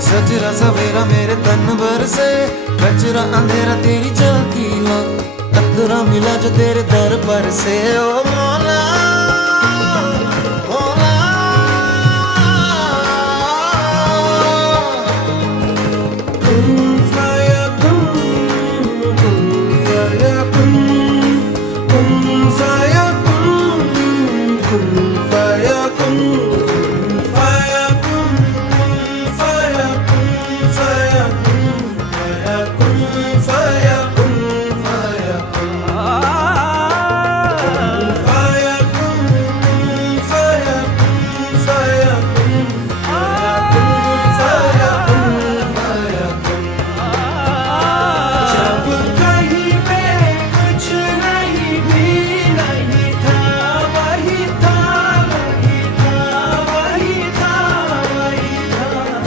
सजरा सवेरा मेरे तन भर से, कचरा अंधेरा तेरी जलती ला, कतरा मिला जो तेरे दर पर से। ओ मौला